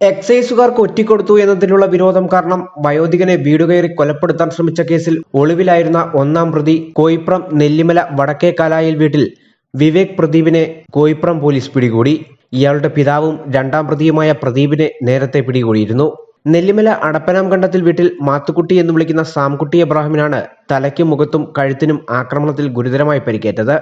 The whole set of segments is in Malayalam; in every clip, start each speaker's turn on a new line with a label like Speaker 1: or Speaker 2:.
Speaker 1: എക്സൈസുകാർക്ക് ഒറ്റിക്കൊടുത്തു എന്നതിനുള്ള വിരോധം കാരണം വയോധികനെ വീടുകയറി കൊലപ്പെടുത്താൻ ശ്രമിച്ച കേസിൽ ഒളിവിലായിരുന്ന ഒന്നാം പ്രതി കോയിപ്രം നെല്ലിമല വടക്കേക്കാലായിൽ വീട്ടിൽ. വിവേക് പ്രദീപിനെ കോയിപ്രം പോലീസ് പിടികൂടി. ഇയാളുടെ പിതാവും രണ്ടാം പ്രതിയുമായ പ്രദീപിനെ നേരത്തെ പിടികൂടിയിരുന്നു. നെല്ലിമല അടപ്പനാം കണ്ടത്തിൽ വീട്ടിൽ മാത്തുക്കുട്ടി എന്ന് വിളിക്കുന്ന സാംകുട്ടി എബ്രാഹിമിനാണ് തലയ്ക്കും മുഖത്തും കഴുത്തിനും ആക്രമണത്തിൽ ഗുരുതരമായി പരിക്കേറ്റത്.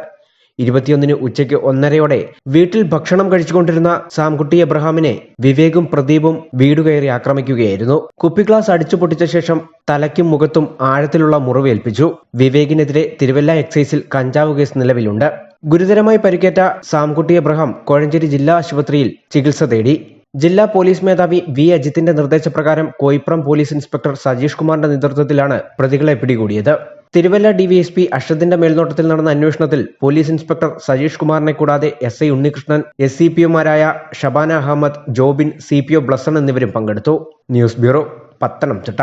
Speaker 1: ഇരുപത്തിയൊന്നിന് ഉച്ചയ്ക്ക് ഒന്നരയോടെ വീട്ടിൽ ഭക്ഷണം കഴിച്ചുകൊണ്ടിരുന്ന സാംകുട്ടി എബ്രഹാമിനെ വിവേകും പ്രദീപും വീട് കയറി ആക്രമിക്കുകയായിരുന്നു. കുപ്പി ഗ്ലാസ് അടിച്ചു പൊട്ടിച്ച ശേഷം തലയ്ക്കും മുഖത്തും ആഴത്തിലുള്ള മുറിവേൽപ്പിച്ചു. വിവേകിനെതിരെ തിരുവല്ല എക്സൈസിൽ കഞ്ചാവ് കേസ് നിലവിലുണ്ട്. ഗുരുതരമായി പരിക്കേറ്റ സാംകുട്ടി എബ്രഹാം കോഴഞ്ചേരി ജില്ലാ ആശുപത്രിയിൽ ചികിത്സ തേടി. ജില്ലാ പോലീസ് മേധാവി വി അജിത്തിന്റെ നിർദ്ദേശപ്രകാരം കോയിപ്രം പോലീസ് ഇൻസ്പെക്ടർ സജീഷ് കുമാറിന്റെ നേതൃത്വത്തിലാണ് പ്രതികളെ പിടികൂടിയത്. തിരുവല്ല ഡിവിഎസ്പി അഷത്തിന്റെ മേൽനോട്ടത്തിൽ നടന്ന അന്വേഷണത്തിൽ പോലീസ് ഇൻസ്പെക്ടർ സജീഷ് കുമാറിനെ കൂടാതെ S I Unnikrishnan S C P ഒമാരായ Shabana Ahammad Jobin C P O Blesson എന്നിവരും പങ്കെടുത്തു. News bureau Pathanamthitta.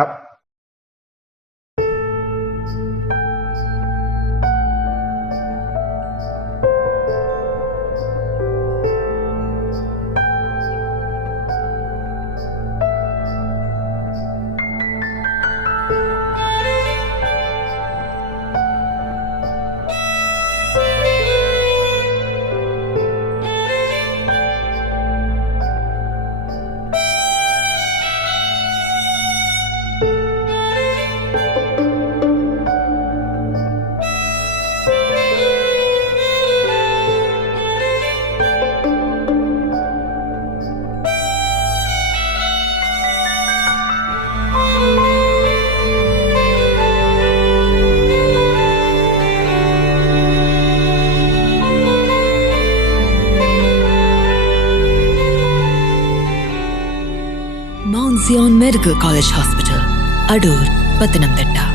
Speaker 2: Mount Zion Medical College Hospital, Adur, Patanamthitta.